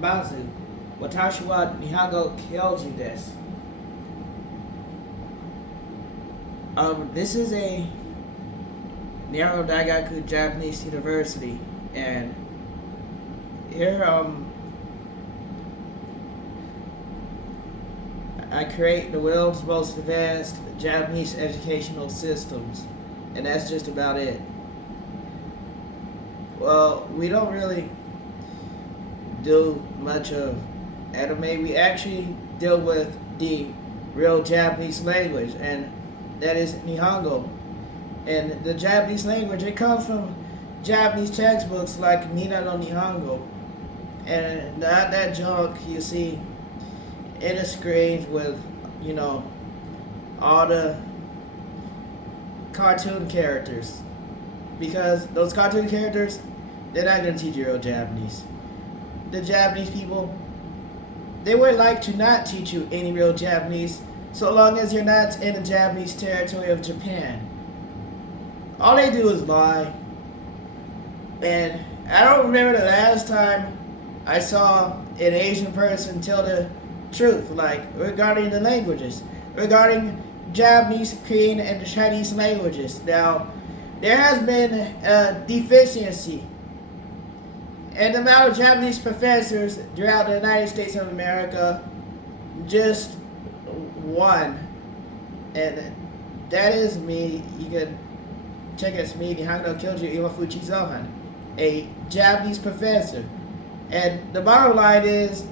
Bazu, watashi wa Nihongo kyoji desu. This is a Nihongo Daigaku Japanese University, and here I create the world's most advanced Japanese educational systems, and that's just about it. Well, we don't really do much of anime. We actually deal with the real Japanese language, and that is Nihongo. And the Japanese language, it comes from Japanese textbooks like Mina no Nihongo. And that junk you see in the screens with, all the cartoon characters. Because those cartoon characters, they're not going to teach you real Japanese. The Japanese people, they would like to not teach you any real Japanese so long as you're not in the Japanese territory of Japan. All they do is lie. And I don't remember the last time I saw an Asian person tell the truth, like regarding the languages, regarding Japanese, Korean, and the Chinese languages. Now, there has been a deficiency in the amount of Japanese professors throughout the United States of America, just one. And that is me. You can check it's me, Nihongo Kyoju Iwafuchi Zohan, a Japanese professor. And the bottom line is,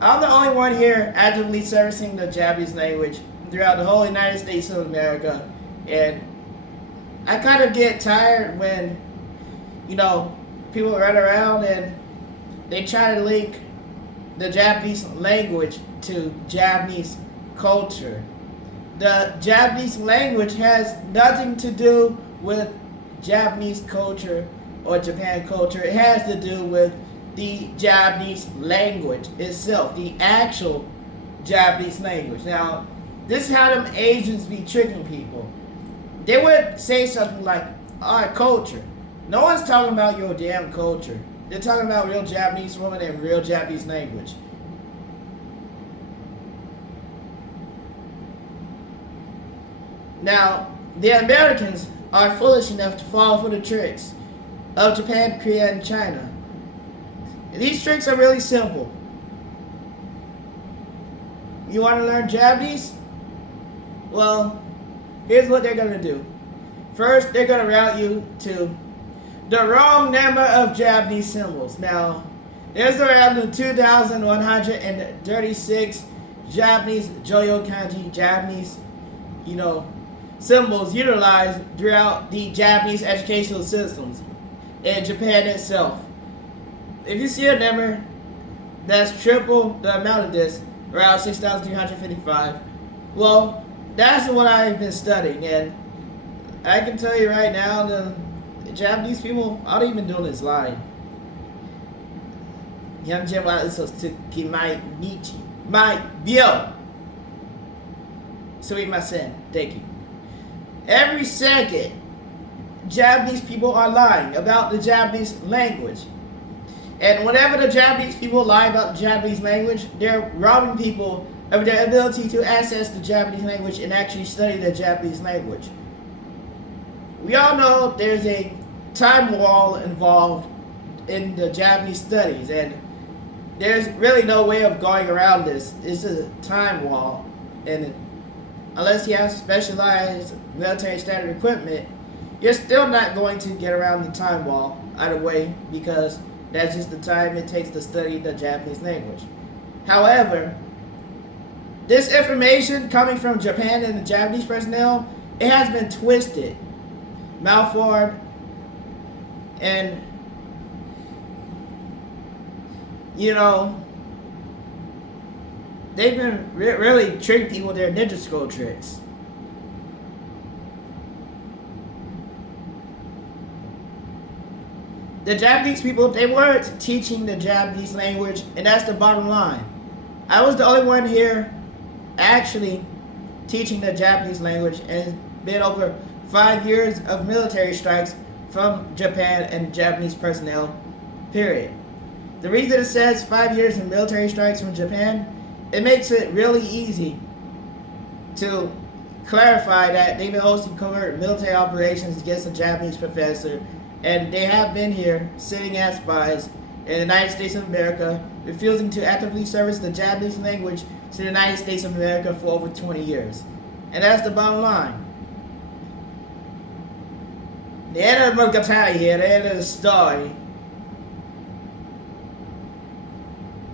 I'm the only one here actively servicing the Japanese language throughout the whole United States of America. And I kind of get tired when, people run around and they try to link the Japanese language to Japanese culture. The Japanese language has nothing to do with Japanese culture or Japan culture. It has to do with the Japanese language itself, the actual Japanese language. Now, this is how them Asians be tricking people. They would say something like, our culture. No one's talking about your damn culture. They're talking about real Japanese women and real Japanese language. Now, the Americans are foolish enough to fall for the tricks of Japan, Korea, and China. And these tricks are really simple. You want to learn Japanese? Well, here's what they're going to do. First, they're going to route you to the wrong number of Japanese symbols. Now, there's around 2,136 Japanese Joyo kanji, Japanese, symbols utilized throughout the Japanese educational systems in Japan itself. If you see a number that's triple the amount of this, around 6,355, well, that's what I've been studying, and I can tell you right now, the Japanese people, all they've been doing is lying. Thank you. Every second, Japanese people are lying about the Japanese language. And whenever the Japanese people lie about the Japanese language, they're robbing people of their ability to access the Japanese language and actually study the Japanese language. We all know there's a time wall involved in the Japanese studies, and there's really no way of going around this. It's a time wall, and unless you have specialized military standard equipment, you're still not going to get around the time wall either way, because that's just the time it takes to study the Japanese language. However, this information coming from Japan and the Japanese personnel, it has been twisted, malformed, and they've been really tricking people with their ninja scroll tricks. The Japanese people, they weren't teaching the Japanese language, and that's the bottom line. I was the only one here actually teaching the Japanese language, and it's been over 5 years of military strikes from Japan and Japanese personnel, period. The reason it says 5 years in military strikes from Japan, it makes it really easy to clarify that they've been hosting covert military operations against a Japanese professor, and they have been here sitting as spies in the United States of America, refusing to actively service the Japanese language to the United States of America for over 20 years. And that's the bottom line. The end of the Monogatari here, the end of the story.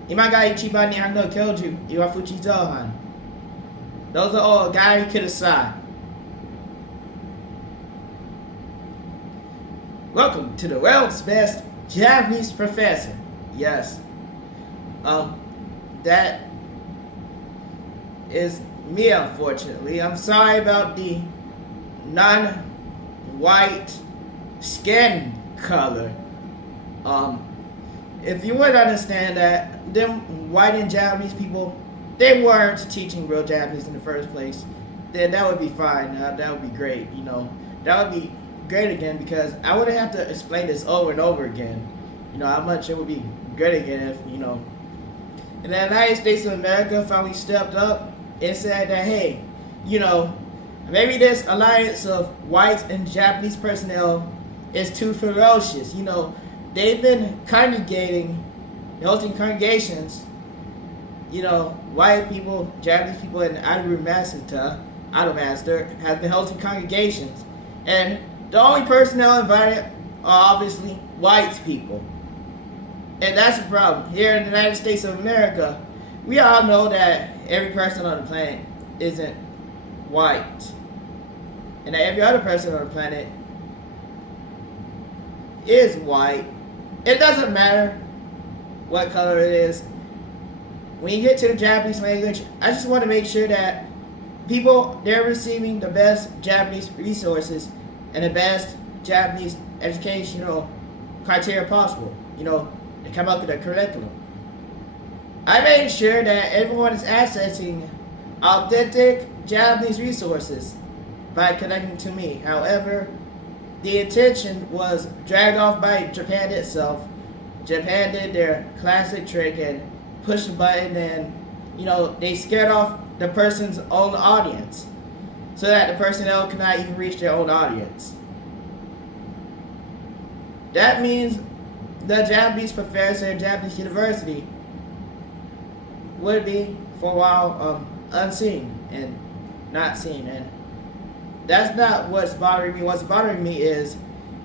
Ima ga ichiban Nihon no Kyoju, Iwafuchi Zohan. Those are all Gary Kudasai. Welcome to the world's best Japanese professor. Yes. That is me, unfortunately. I'm sorry about the non-white skin color. If you would understand that them white and Japanese people, they weren't teaching real Japanese in the first place, then that would be fine. That would be great. That would be great again, because I wouldn't have to explain this over and over again. How much it would be great again if, and the United States of America finally stepped up and said that, hey, maybe this alliance of white and Japanese personnel is too ferocious. They've been congregating, hosting congregations, white people, Japanese people, and Idolmaster has been hosting congregations. And the only personnel invited are obviously white people. And that's the problem. Here in the United States of America, we all know that every person on the planet isn't white. And that every other person on the planet is white. It doesn't matter what color it is. When you get to the Japanese language, I just want to make sure that they're receiving the best Japanese resources and the best Japanese educational criteria possible, to come up with a curriculum. I made sure that everyone is accessing authentic Japanese resources by connecting to me. However, the attention was dragged off by Japan itself. Japan did their classic trick and pushed a button, and they scared off the person's own audience so that the personnel could not even reach their own audience. That means the Japanese professor at Japanese university would be for a while unseen and not seen, and that's not what's bothering me. What's bothering me is,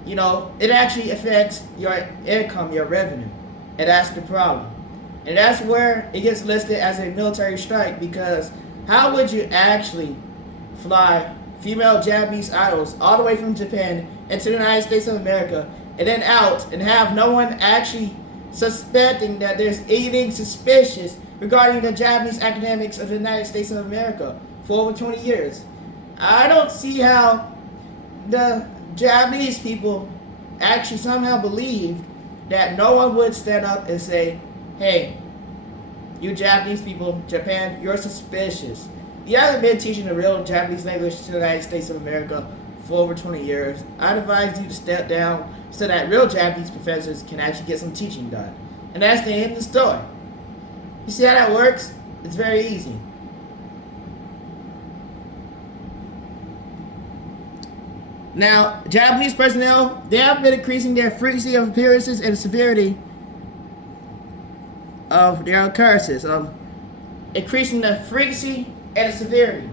it actually affects your income, your revenue, and that's the problem. And that's where it gets listed as a military strike, because how would you actually fly female Japanese idols all the way from Japan into the United States of America and then out and have no one actually suspecting that there's anything suspicious regarding the Japanese academics of the United States of America for over 20 years? I don't see how the Japanese people actually somehow believed that no one would stand up and say, hey, you Japanese people, Japan, you're suspicious. You haven't been teaching the real Japanese language to the United States of America for over 20 years. I'd advise you to step down so that real Japanese professors can actually get some teaching done. And that's the end of the story. You see how that works? It's very easy. Now, Japanese personnel, they have been increasing their frequency of appearances and severity of their occurrences. Increasing the frequency and the severity.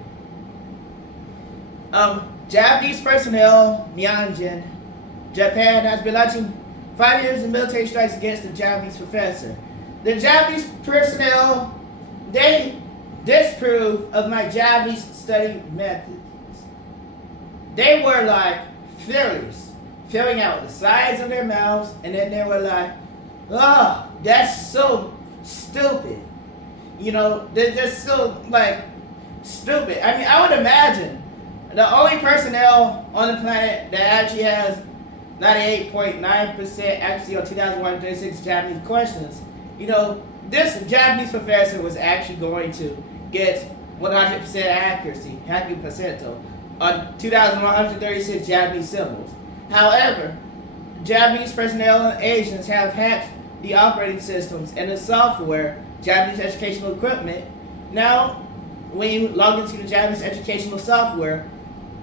Japanese personnel, Myanjin, Japan has been launching 5 years of military strikes against the Japanese professor. The Japanese personnel, they disapprove of my Japanese study methods. They were like furious, filling out the sides of their mouths, and then they were like, oh, that's so stupid. They're just so, stupid. I mean, I would imagine the only personnel on the planet that actually has 98.9% accuracy on 2,136 Japanese questions, this Japanese professor was actually going to get 100% accuracy, happy percento, on 2,136 Japanese symbols. However, Japanese personnel and Asians have had the operating systems and the software, Japanese educational equipment. Now, when you log into the Japanese educational software,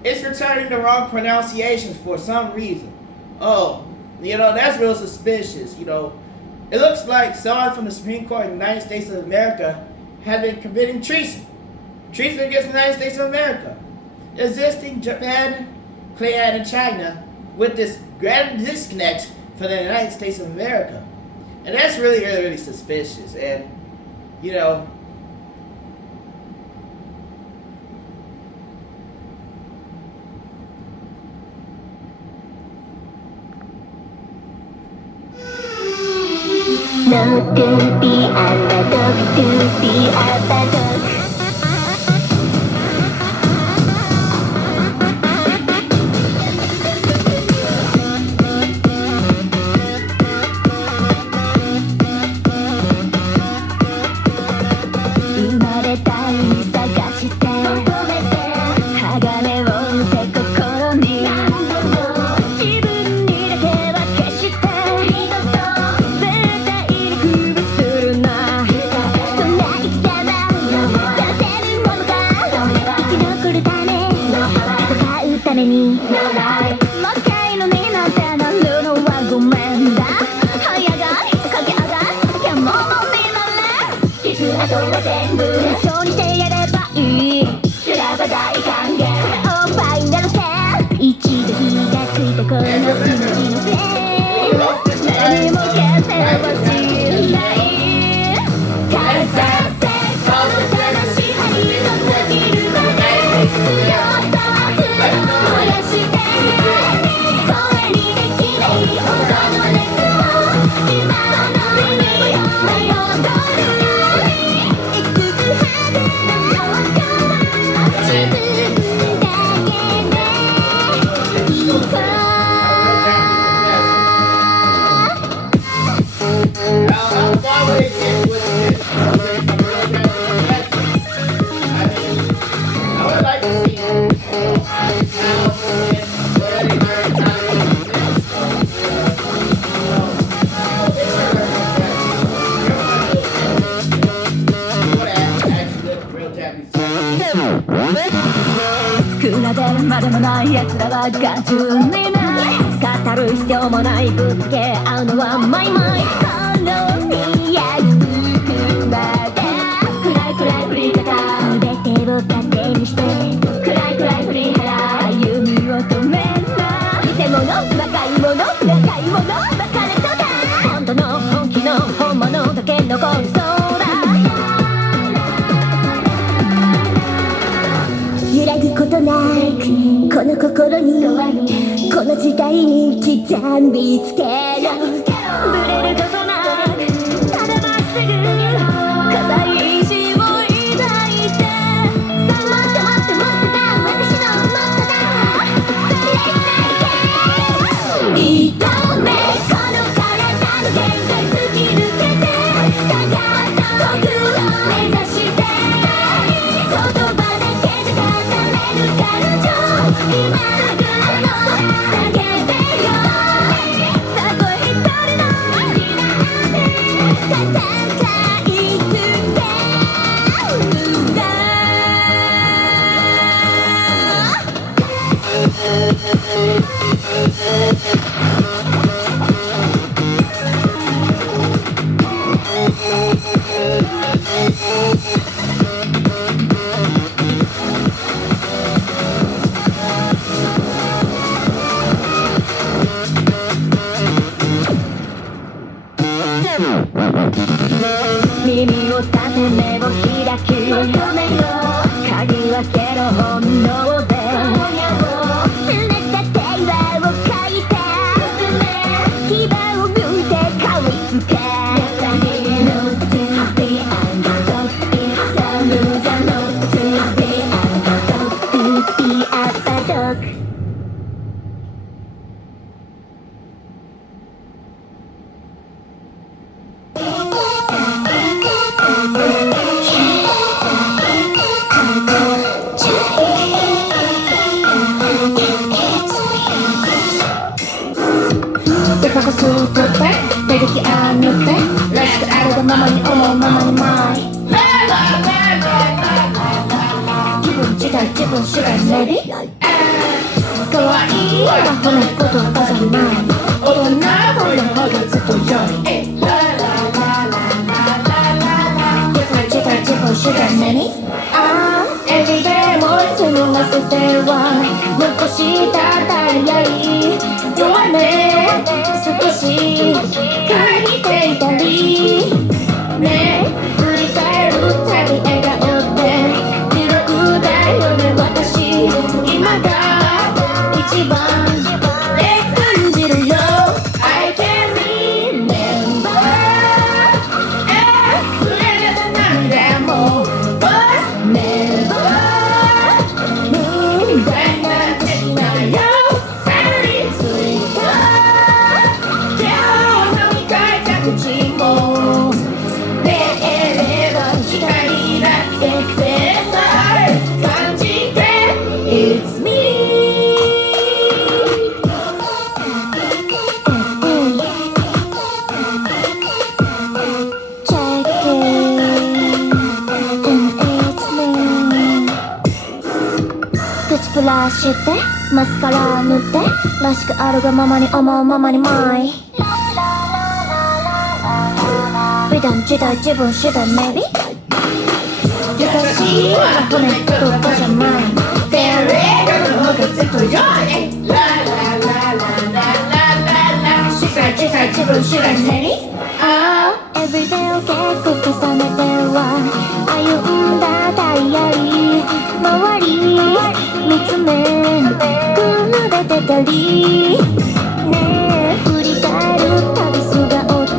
it's returning the wrong pronunciations for some reason. Oh, that's real suspicious. It looks like someone from the Supreme Court of the United States of America has been committing treason. Treason against the United States of America. Existing Japan, Korea, and China with this grand disconnect from the United States of America. And that's really, really, really suspicious. And, No to be a dog, to be a dog. 生まれた意味探して鋼を打て心に自分にだけは決して絶対に区別するなそんな生き方出せるものか生き残るため戦うためにもったいのになってなるのはごめんだ這い上がり駆け上がり獣になれ傷跡は全部一緒にしてやればいい修羅場大歓迎オーファイナルテン一度火がついたこの命のせい何も消せはしない完成せこの悲しい針の尽きるまで強さ燃やして声にできないほどの熱を今のノリに迷ういくつ派手な音は自分だけでいいか How far would it get with this? I would like to see how where they learn how to use this. Real Japanese. 比べるまでもない奴らは眼中にない語る必要もないぶつけ合うのはマイマイこの宮に着くまで暗い暗い振り方全てを盾にして暗い暗い振り払歩みを止めな偽物若い者若い者バカレットだ本当の本気の本物だけ残るそうだ揺らぐことなくこの心にこの時代に刻みつけろブレることなくただまっすぐ固い意志を抱いてさあもっともっともっとだ私のもっとだそれだけ挑めこの体の限界突き抜けて高った僕を目指して言葉だけじゃ語れる彼女今ぐらいの叫べよたとえ一人のになって戦い続けるんだ耳を立て目を開き嗅ぎ分けろ本能で濡れたテーラを書いて牙を抜いて噛みつけ Not to be underdog Some loser not to be underdog To be a dog タバコ吸うとって出てきあんのってまにまい気分自体自分主体メリ可愛い魔法な言葉じゃない大人の方がずっと良い自体自分主体メリエビデも紡がせては残したダイアリー弱め少し書いていたりね振り返るたび笑顔で魅力だよね私今が一番で感じるよ I can remember 触れた涙も But never 無駄なできないよたどり着いた今日飲み会えた口も出れば光だって絶対感じて It's me Check it and it's me 口プラしてマスカラ塗ってらしくあるがままに思うままにまい美談自体自分主体 maybe 優しい魔法な言葉じゃない誰かの方がずっと良いラララララララ主体自体自分主体 maybe Everyday を結構重ねては歩んだダイアリー周り見つめ比べてたりねえ振り返るたび素顔って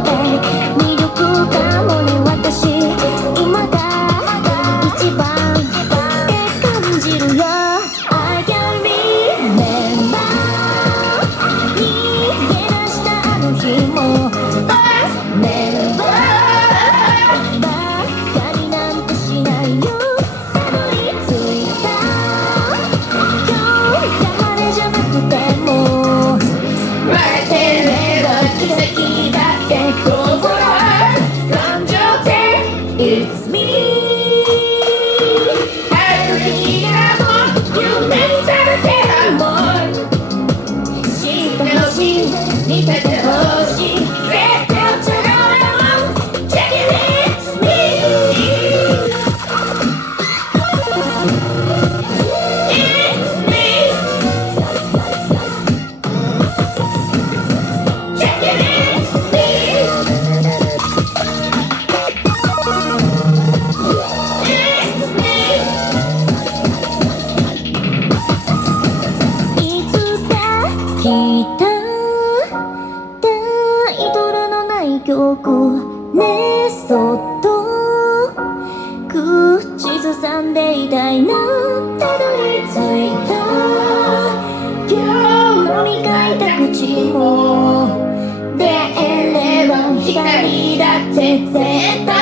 魅力かもね私今が一番って感じるよ I can remember 逃げ出したあの日も But never バカになんてしないよたどり着いた今日が晴れじゃなくても待ってれば奇跡だって心は感情って It's me ある日がもう夢にされてたもん知ってほしい見ててほしい絶対違うよ Check it it's me It's me Check it it's me It's me いつか来たタイトルのない曲ねそっと口ずさんでいたいなたどり着いた今日飲み会えた口も出れば光だって絶対